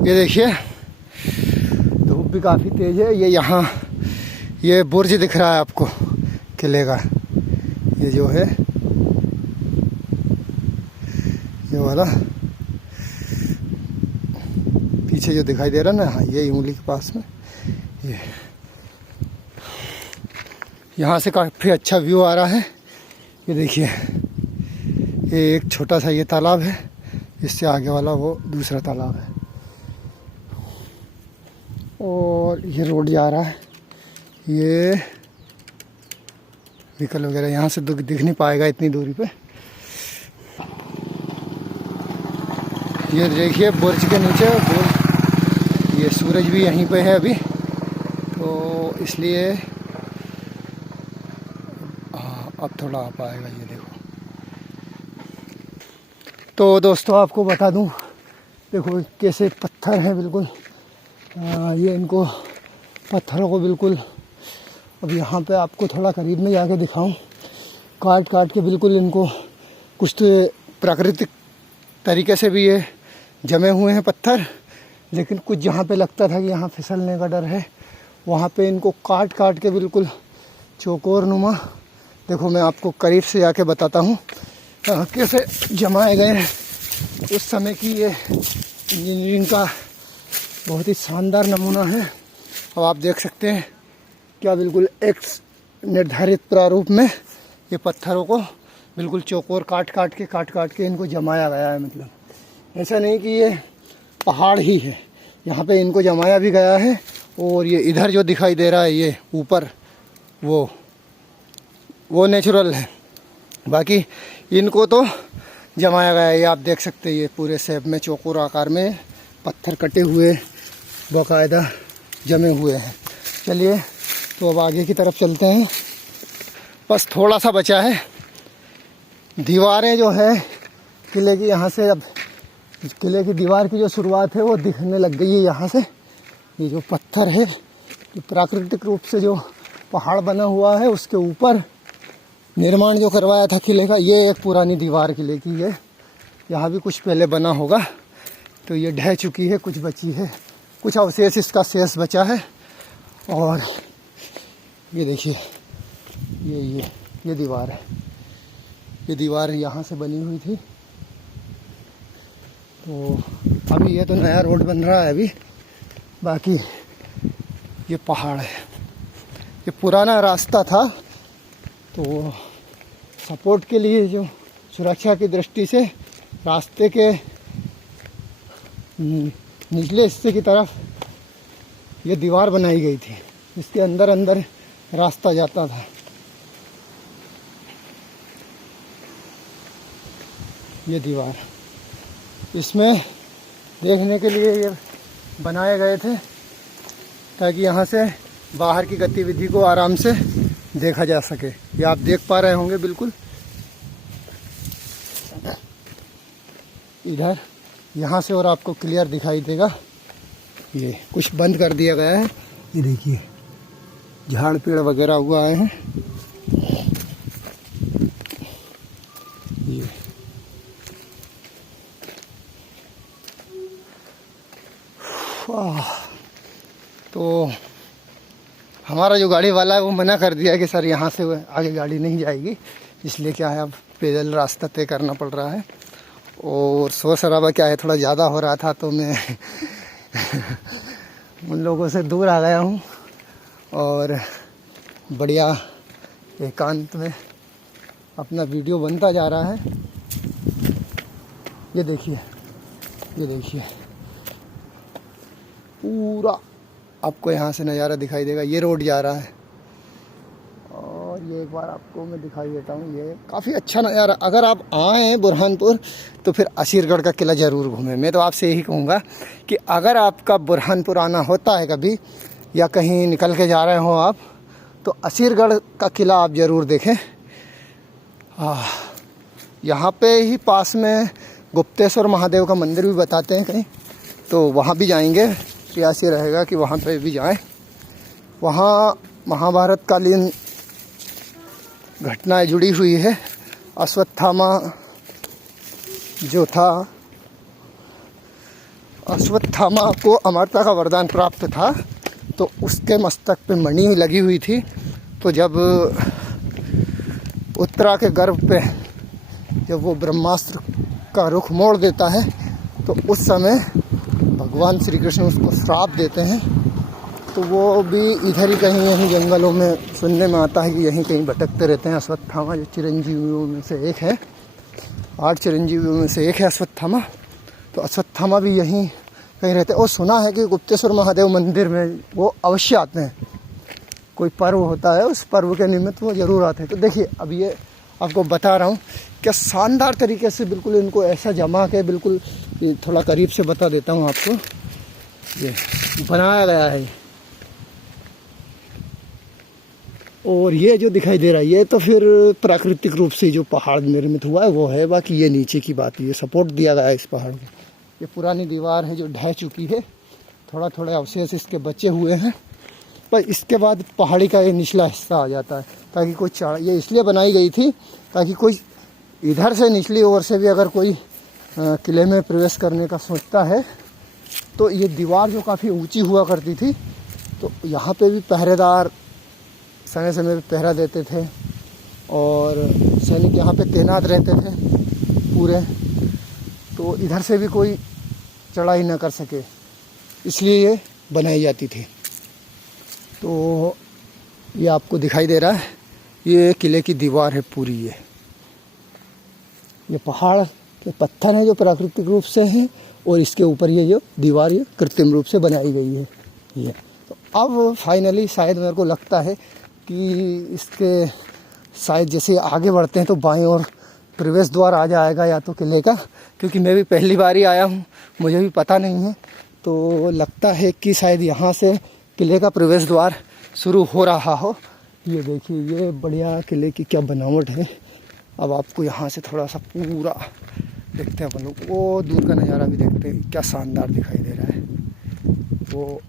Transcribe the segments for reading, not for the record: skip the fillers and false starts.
ये देखिए धूप भी काफ़ी तेज़ है। ये यहाँ ये बुर्ज दिख रहा है आपको किले का, ये जो है ये वाला पीछे जो दिखाई दे रहा है ना, हाँ ये उंगली के पास में, ये यहाँ से काफ़ी अच्छा व्यू आ रहा है। ये देखिए ये एक छोटा सा ये तालाब है, इससे आगे वाला वो दूसरा तालाब है, और ये रोड जा रहा है। ये व्हीकल वगैरह यहाँ से दिख नहीं पाएगा इतनी दूरी पे। ये देखिए बुर्ज के नीचे बुर्ज, ये सूरज भी यहीं पे है अभी, तो इसलिए अब थोड़ा आ पाएगा। ये देखो, तो दोस्तों आपको बता दूं, देखो कैसे पत्थर हैं बिल्कुल, ये इनको पत्थरों को बिल्कुल, अब यहाँ पे आपको थोड़ा करीब में जाके दिखाऊं, काट काट के बिल्कुल इनको, कुछ तो प्राकृतिक तरीके से भी ये जमे हुए हैं पत्थर, लेकिन कुछ जहाँ पे लगता था कि यहाँ फिसलने का डर है, वहाँ पे इनको काट काट के बिल्कुल चौकोर नुमा, देखो मैं आपको करीब से जाके बताता हूँ कैसे जमाए गए हैं उस समय की। ये इंजीनियरिंग का बहुत ही शानदार नमूना है। अब आप देख सकते हैं क्या बिल्कुल एक निर्धारित प्रारूप में ये पत्थरों को बिल्कुल चौकोर काट काट के इनको जमाया गया है। मतलब ऐसा नहीं कि ये पहाड़ ही है, यहाँ पे इनको जमाया भी गया है। और ये इधर जो दिखाई दे रहा है ये ऊपर वो नेचुरल है, बाकी इनको तो जमाया गया है। ये आप देख सकते हैं, ये पूरे शेप में चौकोर आकार में पत्थर कटे हुए बाकायदा जमे हुए हैं। चलिए तो अब आगे की तरफ चलते हैं। बस थोड़ा सा बचा है, दीवारें जो है किले की, यहाँ से अब किले की दीवार की जो शुरुआत है वो दिखने लग गई है यहाँ से। ये जो पत्थर है, जो प्राकृतिक रूप से जो पहाड़ बना हुआ है उसके ऊपर निर्माण जो करवाया था किले का, ये एक पुरानी दीवार किले की है। यहाँ भी कुछ पहले बना होगा, तो ये ढह चुकी है, कुछ बची है, कुछ अवशेष इसका शेष बचा है। और ये देखिए ये दीवार है, ये दीवार यहाँ से बनी हुई थी। तो अभी ये तो नया रोड बन रहा है अभी, बाकी ये पहाड़ है, ये पुराना रास्ता था। तो सपोर्ट के लिए, जो सुरक्षा की दृष्टि से रास्ते के निचले हिस्से की तरफ ये दीवार बनाई गई थी, इसके अंदर अंदर रास्ता जाता था। ये दीवार इसमें देखने के लिए ये बनाए गए थे ताकि यहाँ से बाहर की गतिविधि को आराम से देखा जा सके। ये आप देख पा रहे होंगे बिल्कुल इधर, यहाँ से और आपको क्लियर दिखाई देगा। ये कुछ बंद कर दिया गया है, ये देखिए झाड़ पेड़ वगैरह हुआ आए हैं। ये तो हमारा जो गाड़ी वाला है वो मना कर दिया कि सर यहाँ से आगे गाड़ी नहीं जाएगी, इसलिए क्या है अब पैदल रास्ता तय करना पड़ रहा है। और शोर शराबा क्या है थोड़ा ज़्यादा हो रहा था, तो मैं उन लोगों से दूर आ गया हूँ और बढ़िया एकांत में अपना वीडियो बनता जा रहा है। ये देखिए पूरा आपको यहाँ से नज़ारा दिखाई देगा। ये रोड जा रहा है और ये एक बार आपको मैं दिखाई देता हूँ। ये काफ़ी अच्छा नज़ारा, अगर आप आएँ बुरहानपुर तो फिर असीरगढ़ का किला ज़रूर घूमें। मैं तो आपसे यही कहूँगा कि अगर आपका बुरहानपुर आना होता है कभी, या कहीं निकल के जा रहे हो आप, तो असीरगढ़ का किला आप ज़रूर देखें। यहाँ पे ही पास में गुप्तेश्वर महादेव का मंदिर भी बताते हैं कहीं, तो वहाँ भी जाएंगे। प्रयास ये रहेगा कि वहाँ पे भी जाएं। वहाँ महाभारत कालीन घटनाएं जुड़ी हुई है। अश्वत्थामा जो था अश्वत्थामा को अमरता का वरदान प्राप्त था, तो उसके मस्तक पे मणि लगी हुई थी। तो जब उत्तरा के गर्भ पे जब वो ब्रह्मास्त्र का रुख मोड़ देता है, तो उस समय भगवान श्री कृष्ण उसको श्राप देते हैं। तो वो भी इधर ही कहीं यहीं जंगलों में सुनने में आता है कि यहीं कहीं भटकते रहते हैं। अश्वत्थामा जो चिरंजीवियों में से एक है, 8 चिरंजीवियों में से एक है अश्वत्थामा। तो अश्वत्थामा भी यहीं कहीं रहते हैं। और सुना है कि गुप्तेश्वर महादेव मंदिर में वो अवश्य आते हैं, कोई पर्व होता है उस पर्व के निमित्त वो ज़रूर आते हैं। तो देखिए अब ये आपको बता रहा हूँ क्या शानदार तरीके से बिल्कुल इनको ऐसा जमा के बिल्कुल थोड़ा करीब से बता देता हूँ आपको। ये बनाया गया है और ये जो दिखाई दे रहा है ये तो फिर प्राकृतिक रूप से जो पहाड़ निर्मित हुआ है वो है। बाकी ये नीचे की बात, ये सपोर्ट दिया गया है इस पहाड़ को। ये पुरानी दीवार है जो ढह चुकी है, थोड़ा थोड़ा अवशेष इसके बचे हुए हैं। पर इसके बाद पहाड़ी का ये निचला हिस्सा आ जाता है ताकि कोई ये इसलिए बनाई गई थी ताकि कोई इधर से निचली ओर से भी अगर कोई किले में प्रवेश करने का सोचता है तो ये दीवार जो काफ़ी ऊंची हुआ करती थी, तो यहाँ पे भी पहरेदार समय समय पे पहरा देते थे और सैनिक यहाँ पे तैनात रहते थे पूरे, तो इधर से भी कोई चढ़ाई न कर सके, इसलिए ये बनाई जाती थी। तो ये आपको दिखाई दे रहा है, ये किले की दीवार है पूरी। ये पहाड़ के पत्थर हैं जो प्राकृतिक रूप से हैं और इसके ऊपर ये जो दीवार ये कृत्रिम रूप से बनाई गई है। ये तो अब फाइनली शायद मेरे को लगता है कि इसके शायद जैसे आगे बढ़ते हैं तो बाएं ओर प्रवेश द्वार आ जाएगा या तो किले का, क्योंकि मैं भी पहली बार ही आया हूँ, मुझे भी पता नहीं है। तो लगता है कि शायद यहाँ से किले का प्रवेश द्वार शुरू हो रहा हो। ये देखिए ये बढ़िया किले की क्या बनावट है। अब आपको यहाँ से थोड़ा सा पूरा देखते हैं अपन लोग, वो दूर का नज़ारा भी देखते हैं, क्या शानदार दिखाई दे रहा है वो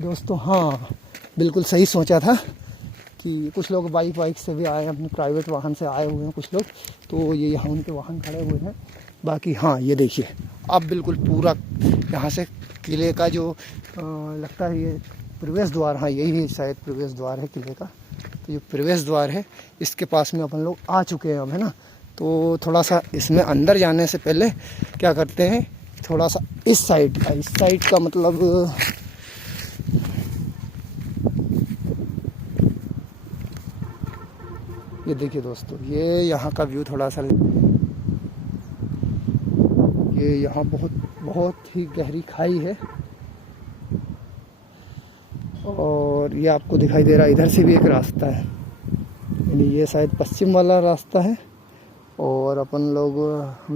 दोस्तों। हाँ बिल्कुल सही सोचा था कि कुछ लोग बाइक से भी आए हैं, अपने प्राइवेट वाहन से आए हुए हैं कुछ लोग, तो ये यहाँ उनके वाहन खड़े हुए हैं। बाकी हाँ ये देखिए अब बिल्कुल पूरा यहाँ से किले का जो लगता है ये प्रवेश द्वार, हाँ यही शायद प्रवेश द्वार है किले का। तो ये प्रवेश द्वार है, इसके पास में अपन लोग आ चुके हैं अब, है ना। तो थोड़ा सा इसमें अंदर जाने से पहले क्या करते हैं, थोड़ा सा इस साइड का मतलब ये देखिए दोस्तों, ये यहाँ का व्यू थोड़ा सा, ये यहाँ बहुत ही गहरी खाई है और ये आपको दिखाई दे रहा है। इधर से भी एक रास्ता है, यानी ये शायद पश्चिम वाला रास्ता है और हम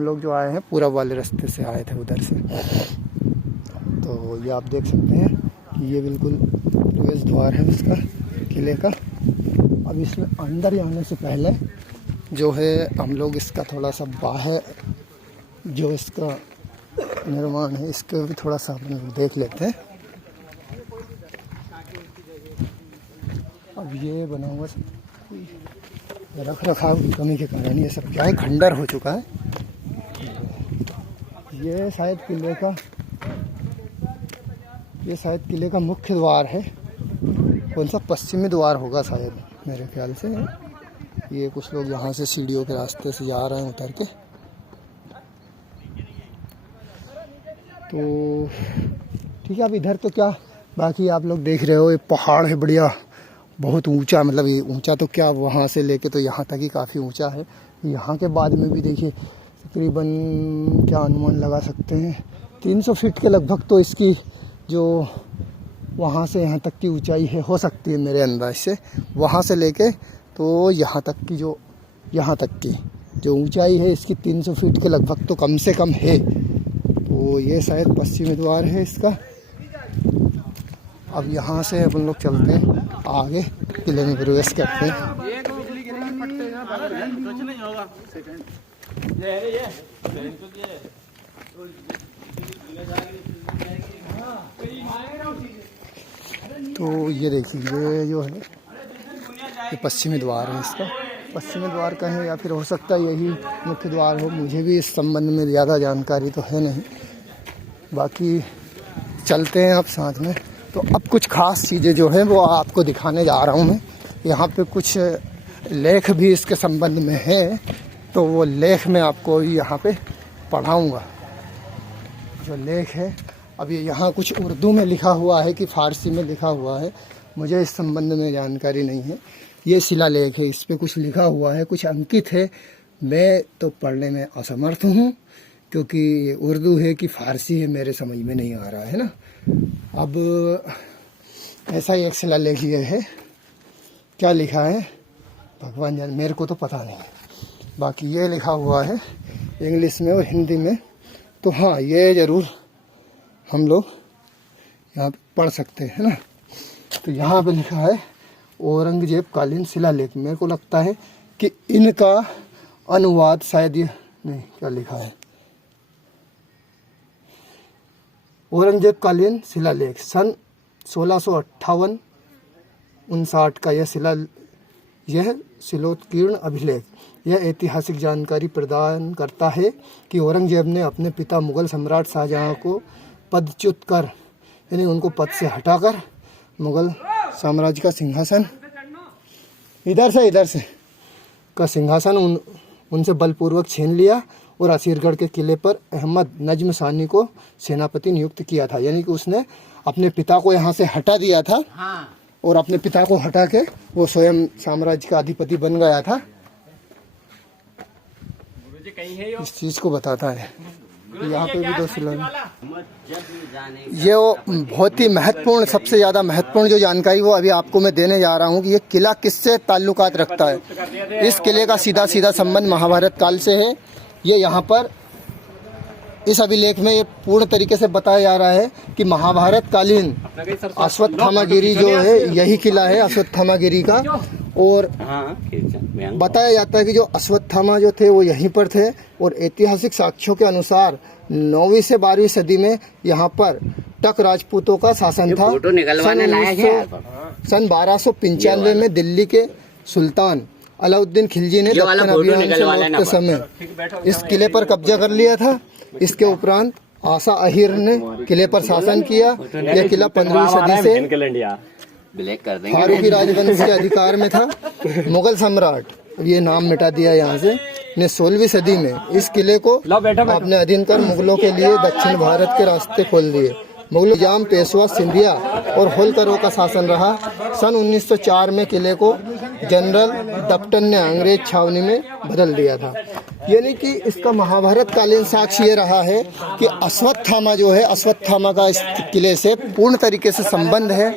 लोग जो आए हैं पूरब वाले रास्ते से आए थे उधर से। तो ये आप देख सकते हैं कि ये बिल्कुल प्रवेश द्वार है उसका किले का। अब इसमें अंदर जाने से पहले जो है हम लोग इसका थोड़ा सा बाहर जो इसका निर्माण है इसको भी थोड़ा सा अपन देख लेते हैं। अब ये बना हुआ रख रखाव की कमी के कारण ये सब क्या है, खंडर हो चुका है। ये शायद किले का मुख्य द्वार है, कौन सा पश्चिमी द्वार होगा शायद मेरे ख्याल से। ये कुछ लोग यहाँ से सीढ़ियों के रास्ते से जा रहे हैं उतर के। तो ठीक है, अब इधर तो क्या बाकी आप लोग देख रहे हो, ये पहाड़ है बढ़िया, बहुत ऊंचा, मतलब ये ऊंचा तो क्या वहाँ से लेके तो यहाँ तक ही काफ़ी ऊंचा है। यहाँ के बाद में भी देखिए तकरीबन क्या अनुमान लगा सकते हैं 300 फीट के लगभग तो इसकी जो वहाँ से यहाँ तक की ऊंचाई है, हो सकती है मेरे अंदाज से। वहाँ से लेके तो यहाँ तक की जो ऊंचाई है इसकी 300 फीट के लगभग तो कम से कम है। तो ये शायद पश्चिमी द्वार है इसका। अब यहाँ से अपन लोग चलते हैं आगे, किले में प्रवेश करते हैं। तो ये देखिए ये जो है ये पश्चिमी द्वार है इसका। पश्चिमी द्वार कहें या फिर हो सकता है यही मुख्य द्वार हो, मुझे भी इस संबंध में ज़्यादा जानकारी तो है नहीं। बाकी चलते हैं अब साथ में। तो अब कुछ खास चीज़ें जो है वो आपको दिखाने जा रहा हूँ मैं। यहाँ पे कुछ लेख भी इसके संबंध में है, तो वो लेख मैं आपको यहाँ पे पढ़ाऊँगा। जो लेख है अब ये यहाँ कुछ उर्दू में लिखा हुआ है कि फ़ारसी में लिखा हुआ है, मुझे इस संबंध में जानकारी नहीं है। ये शिलालेख है, इस पे कुछ लिखा हुआ है, कुछ अंकित है। मैं तो पढ़ने में असमर्थ हूँ क्योंकि उर्दू है कि फ़ारसी है मेरे समझ में नहीं आ रहा है ना। अब ऐसा ही एक शिलालेख ये है, क्या लिखा है भगवान जाने, मेरे को तो पता नहीं। बाकी ये लिखा हुआ है इंग्लिश में और हिंदी में, तो हाँ ये ज़रूर हम लोग यहाँ पे पढ़ सकते हैं ना। तो यहाँ पे लिखा है औरंगजेब कालीन शिलालेख। मेरे को लगता है कि इनका अनुवाद शायद ये नहीं, क्या लिखा है औरंगजेब कालीन शिलालेख सन 1658-59 का यह शिलोत्कीर्ण अभिलेख यह ऐतिहासिक जानकारी प्रदान करता है कि औरंगजेब ने अपने पिता मुगल सम्राट शाहजहां को पदच्युत कर, यानी उनको पद से हटाकर मुगल साम्राज्य का सिंहासन इधर से का सिंहासन उनसे बलपूर्वक छीन लिया और असीरगढ़ के किले पर अहमद नज्म सानी को सेनापति नियुक्त किया था। यानी कि उसने अपने पिता को यहाँ से हटा दिया था। हाँ। और अपने पिता को हटा के वो स्वयं साम्राज्य का अधिपति बन गया था। इस चीज को बताता है। यहाँ पे भी 2 शिलालेख। ये वो बहुत ही महत्वपूर्ण, सबसे ज़्यादा महत्वपूर्ण जो जानकारी वो अभी आपको मैं देने जा रहा हूँ कि ये किला किससे ताल्लुकात रखता है। इस किले का सीधा सीधा संबंध महाभारत काल से है। ये यहाँ पर इस अभिलेख में ये पूर्ण तरीके से बताया जा रहा है कि महाभारत कालीन अश्वत्थामागिरी जो है यही किला है अश्वत्थामागिरी का। और बताया जाता है कि जो अश्वत्थामा जो थे वो यहीं पर थे। और ऐतिहासिक साक्ष्यों के अनुसार 9वीं से 12वीं सदी में यहाँ पर टक राजपूतों का शासन था। सन 1295 में दिल्ली के सुल्तान अलाउद्दीन खिलजी ने दक्कन अभियान से लौटते समय इस किले पर कब्जा कर लिया था। इसके उपरांत आसा अहीर ने किले पर शासन किया। यह किला 15वीं सदी से फारूकी राजवंश के अधिकार में था। मुगल सम्राट, ये नाम मिटा दिया यहाँ से, ने 16वीं सदी में इस किले को अपने अधीन कर मुगलों के लिए दक्षिण भारत के रास्ते खोल दिए। मुगल निजाम पेशवा सिंधिया और होलकरों का शासन रहा। सन 1904 में किले को जनरल डप्टन ने अंग्रेज छावनी में बदल दिया था। यानी कि इसका महाभारत कालीन साक्ष्य ये रहा है कि अश्वत्थामा जो है, अश्वत्थामा का इस किले से पूर्ण तरीके से संबंध है।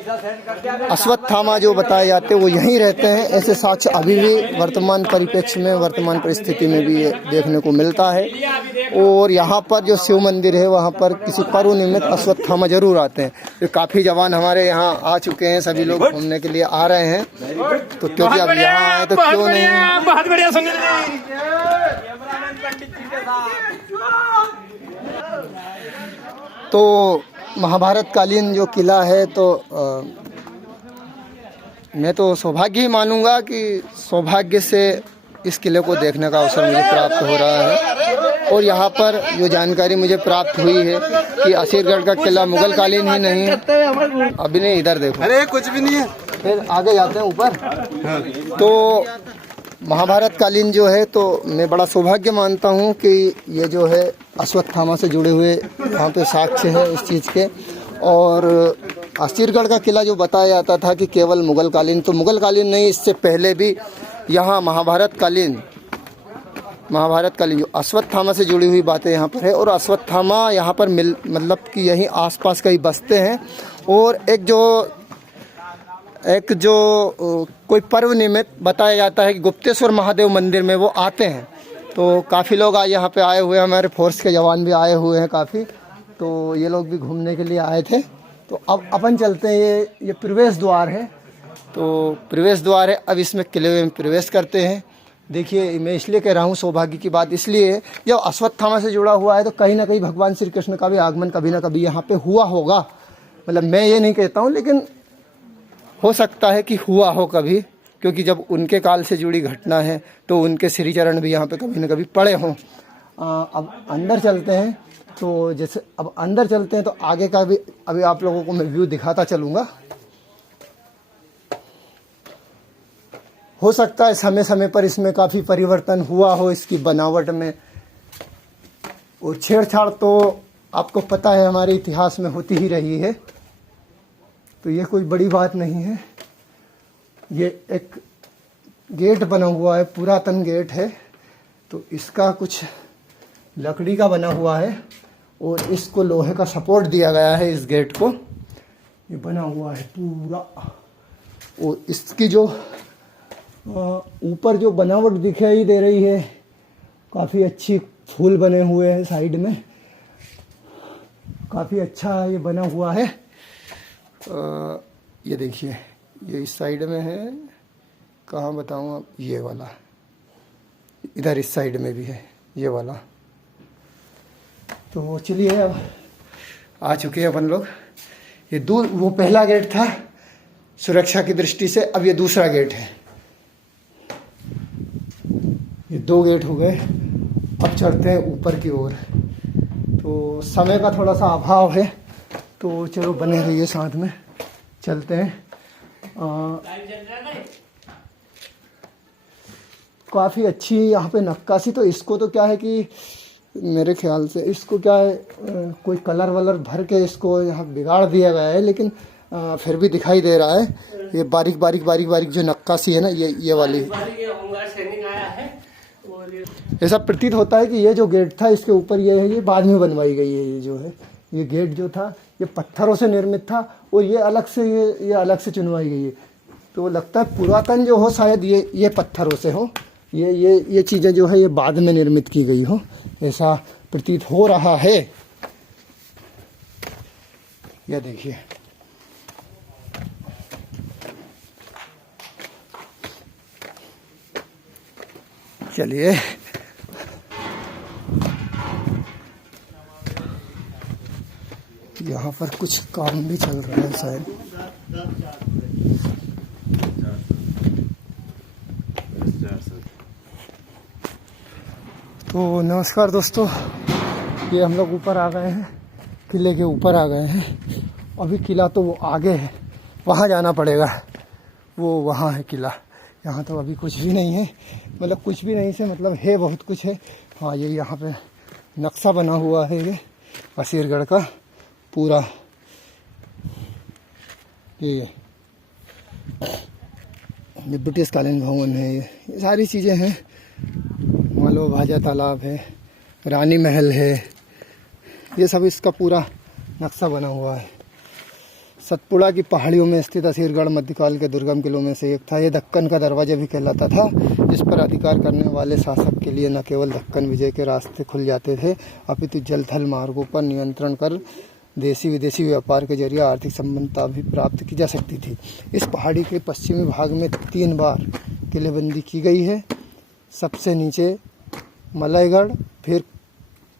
अश्वत्थामा जो बताए जाते हैं वो यहीं रहते हैं। ऐसे साक्ष्य अभी भी वर्तमान परिप्रेक्ष्य में, वर्तमान परिस्थिति में भी ये देखने को मिलता है। और यहाँ पर जो शिव मंदिर है वहाँ पर किसी पर्व निमित्त अश्वत्थामा जरूर आते हैं। तो काफ़ी जवान हमारे यहाँ आ चुके हैं, सभी लोग घूमने के लिए आ रहे हैं। तो क्योंकि अब यहाँ आए तो क्यों नहीं। बहुत बढ़िया सुनील जी। तो महाभारत कालीन जो किला है, तो मैं तो सौभाग्य ही मानूंगा कि सौभाग्य से इस किले को देखने का अवसर मुझे प्राप्त हो रहा है। और यहाँ पर जो जानकारी मुझे प्राप्त हुई है कि असीरगढ़ का किला मुगल कालीन ही नहीं है। अभी नहीं, इधर देखो, अरे कुछ भी नहीं है, फिर आगे जाते हैं ऊपर। तो महाभारत कालीन जो है, तो मैं बड़ा सौभाग्य मानता हूँ कि ये जो है अश्वत्थामा से जुड़े हुए वहाँ पे साक्ष्य है इस चीज़ के। और असीरगढ़ का किला जो बताया जाता था कि केवल मुगल कालीन, तो मुगल कालीन नहीं, इससे पहले भी यहाँ महाभारत कालीन जो अश्वत्थामा से जुड़ी हुई बातें यहाँ पर है। और अश्वत्थामा यहाँ पर मतलब कि यहीं आसपास कहीं बसते हैं। और एक जो कोई पर्व निमित्त बताया जाता है कि गुप्तेश्वर महादेव मंदिर में वो आते हैं। तो काफ़ी लोग आज यहाँ पे आए हुए हैं, हमारे फोर्स के जवान भी आए हुए हैं काफ़ी। तो ये लोग भी घूमने के लिए आए थे। तो अब अपन चलते हैं, ये प्रवेश द्वार है। तो प्रवेश द्वार है, अब इसमें किले में प्रवेश करते हैं। देखिए, मैं इसलिए कह रहा हूँ सौभाग्य की बात इसलिए है, जब अश्वत्थामा से जुड़ा हुआ है तो कहीं ना कहीं भगवान श्री कृष्ण का भी आगमन कभी ना कभी यहाँ पे हुआ होगा। मतलब मैं ये नहीं कहता हूँ, लेकिन हो सकता है कि हुआ हो कभी, क्योंकि जब उनके काल से जुड़ी घटना है तो उनके श्री चरण भी यहाँ पे कभी न कभी पड़े हों। अब अंदर चलते हैं। तो जैसे अब अंदर चलते हैं तो आगे का भी अभी आप लोगों को मैं व्यू दिखाता चलूँगा। हो सकता है समय समय पर इसमें काफ़ी परिवर्तन हुआ हो इसकी बनावट में, और छेड़छाड़ तो आपको पता है हमारे इतिहास में होती ही रही है, तो ये कोई बड़ी बात नहीं है। ये एक गेट बना हुआ है, पुरातन गेट है, तो इसका कुछ लकड़ी का बना हुआ है और इसको लोहे का सपोर्ट दिया गया है। इस गेट को ये बना हुआ है पूरा, और इसकी जो ऊपर जो बनावट दिखाई दे रही है काफ़ी अच्छी, फूल बने हुए हैं साइड में, काफ़ी अच्छा ये बना हुआ है। ये देखिए, ये इस साइड में है, कहाँ बताऊँ अब, ये वाला इधर इस साइड में भी है ये वाला। तो चलिए अब आ चुके हैं अपन लोग। ये वो पहला गेट था सुरक्षा की दृष्टि से, अब ये दूसरा गेट है। ये 2 गेट हो गए। अब चढ़ते हैं ऊपर की ओर। तो समय का थोड़ा सा अभाव है, तो चलो बने रहिए साथ में, चलते हैं। काफ़ी अच्छी यहाँ पे नक्काशी। तो इसको तो क्या है कि मेरे ख्याल से इसको क्या है, कोई कलर वलर भर के इसको यहाँ बिगाड़ दिया गया है, लेकिन फिर भी दिखाई दे रहा है। ये बारीक बारीक बारीक बारीक जो नक्काशी है ना, ये वाली ऐसा प्रतीत होता है कि ये जो गेट था इसके ऊपर ये है, ये बाद में बनवाई गई है। ये जो है ये गेट जो था ये पत्थरों से निर्मित था, और ये अलग से ये अलग से चुनवाई गई है। तो लगता है पुरातन जो हो शायद ये पत्थरों से हो, ये चीज़ें जो है ये बाद में निर्मित की गई हो, ऐसा प्रतीत हो रहा है। यह देखिए, चलिए यहाँ पर कुछ काम भी चल रहा है शायद। तो नमस्कार दोस्तों, ये हम लोग ऊपर आ गए हैं, किले के ऊपर आ गए हैं। अभी किला तो वो आगे है, वहाँ जाना पड़ेगा, वो वहाँ है किला। यहाँ तो अभी कुछ भी नहीं है, मतलब कुछ भी नहीं से मतलब है बहुत कुछ है। हाँ, ये यहाँ पे नक्शा बना हुआ है, ये असीरगढ़ का पूरा। ये ब्रिटिश कालीन भवन है, ये सारी चीज़ें हैं। मालो भाजा तालाब है, रानी महल है, ये सब इसका पूरा नक्शा बना हुआ है। सतपुड़ा की पहाड़ियों में स्थित असीरगढ़ मध्यकाल के दुर्गम किलों में से एक था। ये दक्कन का दरवाजा भी कहलाता था, जिस पर अधिकार करने वाले शासक के लिए न केवल दक्कन विजय के रास्ते खुल जाते थे, अपितु जल थल मार्गों पर नियंत्रण कर देशी विदेशी व्यापार के जरिए आर्थिक संबंधता भी प्राप्त की जा सकती थी। इस पहाड़ी के पश्चिमी भाग में 3 बार किलेबंदी की गई है। सबसे नीचे मलयगढ़, फिर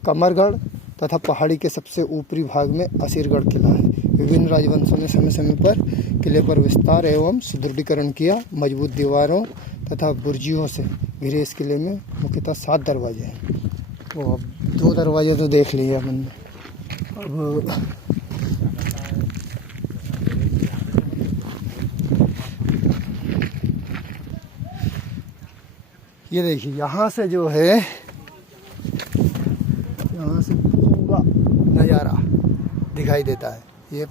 कमरगढ़ तथा पहाड़ी के सबसे ऊपरी भाग में असीरगढ़ किला है। विभिन्न राजवंशों ने समय समय पर किले पर विस्तार एवं सुदृढ़ीकरण किया। मजबूत दीवारों तथा बुर्जियों से घिरे इस किले में मुख्यतः 7 दरवाजे हैं। तो अब 2 दरवाजे तो देख लिए अपन। अब ये देखिए, यहाँ से जो है, यहाँ से पूरा नज़ारा दिखाई देता है। ये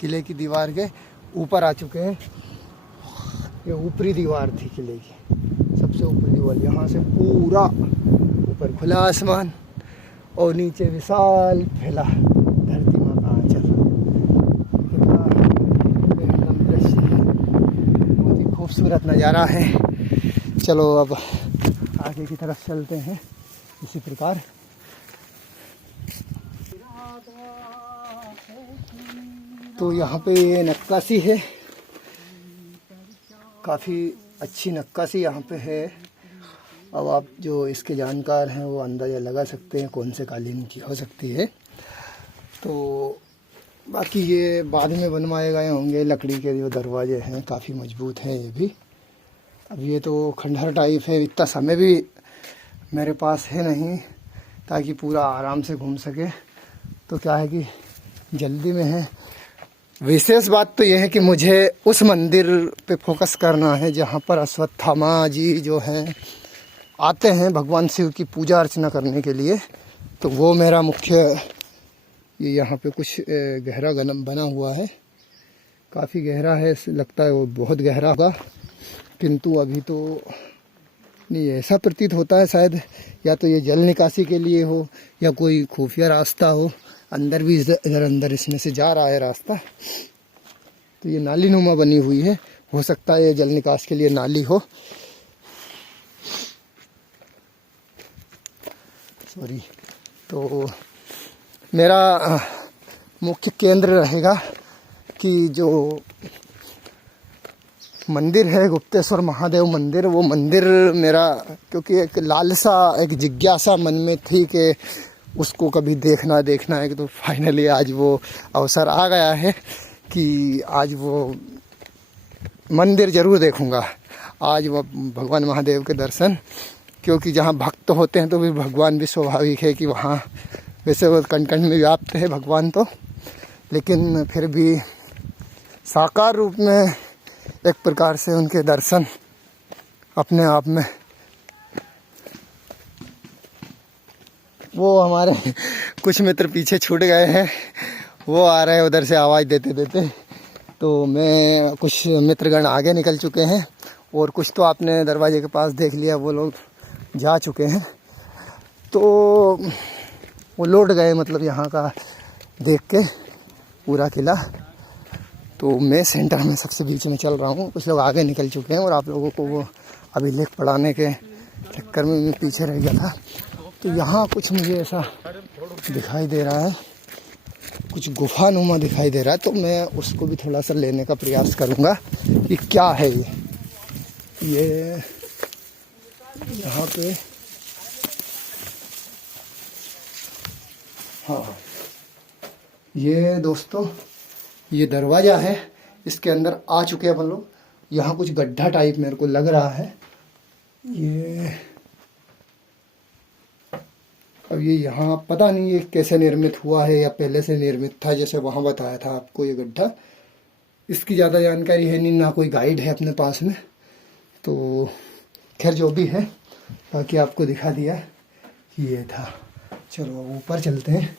किले की दीवार के ऊपर आ चुके हैं। ये ऊपरी दीवार थी किले की, सबसे ऊपरी दीवार। यहाँ से पूरा ऊपर खुला आसमान और नीचे विशाल फैला धरती माँ का आंचल। कितना बेहतरीन दृश्य है, बहुत ही खूबसूरत नज़ारा है। चलो अब आगे की तरफ चलते हैं इसी प्रकार। तो यहाँ पे ये नक्काशी है, काफ़ी अच्छी नक्काशी यहाँ पे है। अब आप जो इसके जानकार हैं वो अंदाज़ा लगा सकते हैं कौन से कालीन की हो सकती है। तो बाकी ये बाद में बनवाए गए होंगे। लकड़ी के जो दरवाजे हैं काफ़ी मजबूत हैं ये भी। अब ये तो खंडहर टाइप है, इतना समय भी मेरे पास है नहीं ताकि पूरा आराम से घूम सके। तो क्या है कि जल्दी में है। विशेष बात तो यह है कि मुझे उस मंदिर पे फोकस करना है जहाँ पर अश्वत्थामा जी जो हैं आते हैं भगवान शिव की पूजा अर्चना करने के लिए। तो वो मेरा मुख्य, ये यहाँ पे कुछ गहरा गनम बना हुआ है, काफ़ी गहरा है, लगता है वो बहुत गहरा होगा, किंतु अभी तो नहीं। ऐसा प्रतीत होता है शायद या तो ये जल निकासी के लिए हो या कोई खुफिया रास्ता हो। अंदर भी इधर अंदर इसमें से जा रहा है रास्ता। तो ये नाली नुमा बनी हुई है, हो सकता है ये जल निकास के लिए नाली हो। सॉरी। तो मेरा मुख्य केंद्र रहेगा कि जो मंदिर है गुप्तेश्वर महादेव मंदिर, वो मंदिर मेरा, क्योंकि एक लालसा, एक जिज्ञासा मन में थी कि उसको कभी देखना है। तो फाइनली आज वो अवसर आ गया है कि आज वो मंदिर ज़रूर देखूंगा। आज वो भगवान महादेव के दर्शन, क्योंकि जहाँ भक्त होते हैं तो भी भगवान भी स्वाभाविक है कि वहाँ, वैसे वो कण कण में व्याप्त है भगवान तो, लेकिन फिर भी साकार रूप में एक प्रकार से उनके दर्शन अपने आप में। वो हमारे कुछ मित्र पीछे छूट गए हैं, वो आ रहे हैं उधर से आवाज़ देते देते। तो मैं, कुछ मित्रगण आगे निकल चुके हैं और कुछ तो आपने दरवाजे के पास देख लिया, वो लोग जा चुके हैं। तो वो लौट गए, मतलब यहाँ का देख के पूरा किला। तो मैं सेंटर में सबसे बीच में चल रहा हूँ, कुछ लोग आगे निकल चुके हैं और आप लोगों को वो अभिलेख पढ़ाने के चक्कर में मैं पीछे रह गया था। तो यहाँ कुछ मुझे ऐसा दिखाई दे रहा है, कुछ गुफानुमा दिखाई दे रहा है। तो मैं उसको भी थोड़ा सा लेने का प्रयास करूँगा कि क्या है ये यहाँ पे। हाँ, ये दोस्तों ये दरवाज़ा है, इसके अंदर आ चुके हैं अपन लोग। यहाँ कुछ गड्ढा टाइप मेरे को लग रहा है। ये अब ये यहाँ पता नहीं ये कैसे निर्मित हुआ है या पहले से निर्मित था, जैसे वहाँ बताया था आपको ये गड्ढा। इसकी ज़्यादा जानकारी है नहीं, ना कोई गाइड है अपने पास में। तो खैर जो भी है, बाकी आपको दिखा दिया ये था। चलो ऊपर चलते हैं,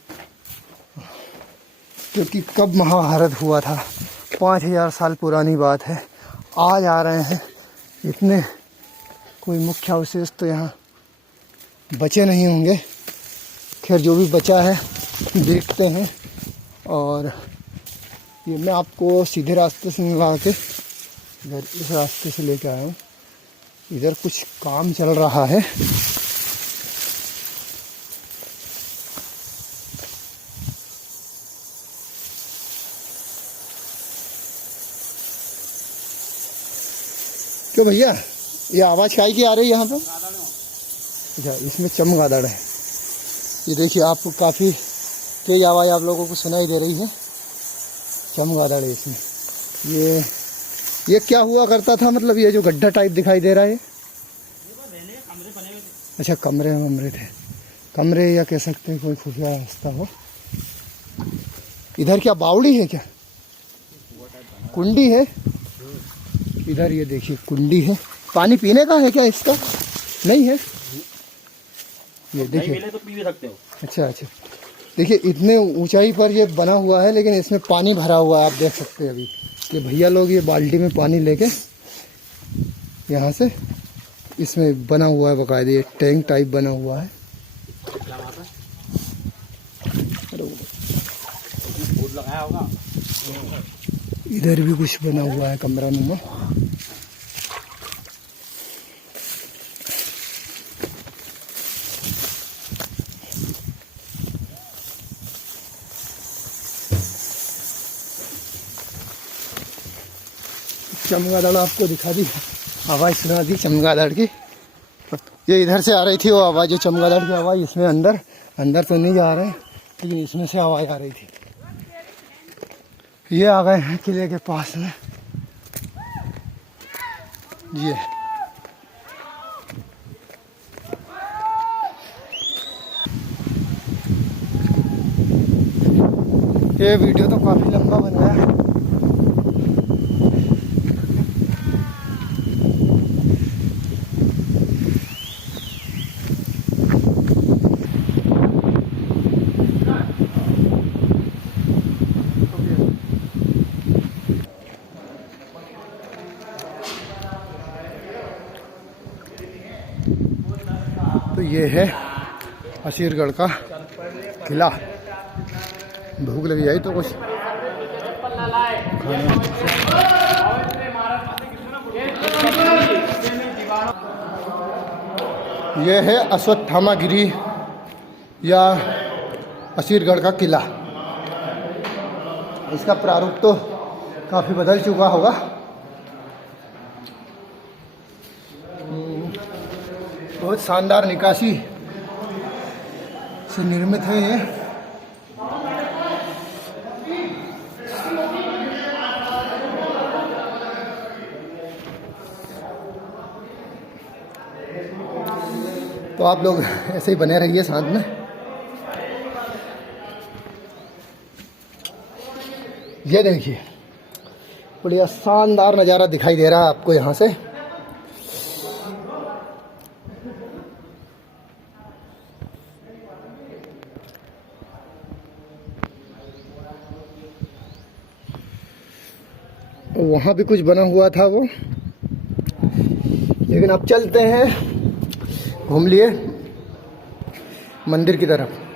क्योंकि कब महाभारत हुआ था, 5000 साल पुरानी बात है। आज आ रहे हैं इतने, कोई मुख्य अवशेष तो यहाँ बचे नहीं होंगे। खैर जो भी बचा है देखते हैं। और ये मैं आपको सीधे रास्ते से मिला के इधर इस रास्ते से लेके आया हूँ। इधर कुछ काम चल रहा है। क्यों भैया, ये आवाज़ काय की आ रही है यहाँ पे? अच्छा, इसमें चमगादड़ है। ये देखिए आपको काफ़ी तेज आवाज़ आप लोगों को सुनाई दे रही है, चमगादड़ है इसमें। ये क्या हुआ करता था, मतलब ये जो गड्ढा टाइप दिखाई दे रहा है? अच्छा, कमरे थे, कमरे या कह सकते हैं कोई खुफिया रास्ता हो। इधर क्या बावड़ी है क्या, कुंडी है? इधर ये देखिए कुंडी है, पानी पीने का है क्या इसका? नहीं है, ये देखिए तो पी भी सकते हो। अच्छा, देखिए इतने ऊंचाई पर ये बना हुआ है, लेकिन इसमें पानी भरा हुआ है, आप देख सकते हैं। अभी ये भैया लोग ये बाल्टी में पानी लेके यहाँ से, इसमें बना हुआ है बाकायदे, ये टैंक टाइप बना हुआ है। इधर भी कुछ बना हुआ है कमरा नुमा। चमगादड़ आपको दिखा दी, आवाज़ सुना दी चमगादड़ की। ये इधर से आ रही थी वो आवाज़, जो चमगादड़ की आवाज़। इसमें अंदर तो नहीं जा रहे, लेकिन इसमें से आवाज़ आ रही थी। ये आ गए हैं किले के पास में। ये ये वीडियो तो काफ़ी लंबा बन गया। तो ये है असीरगढ़ का किला। भूख लगी आई तो कुछ ये है अश्वत्थामा गिरी या असीरगढ़ का किला। इसका प्रारूप तो काफ़ी बदल चुका होगा। बहुत शानदार निकासी से निर्मित है ये। तो आप लोग ऐसे ही बने रहिए साथ में। ये देखिए बढ़िया शानदार नज़ारा दिखाई दे रहा है आपको यहाँ से। वहाँ भी कुछ बना हुआ था वो, लेकिन अब चलते हैं घूम लिए मंदिर की तरफ।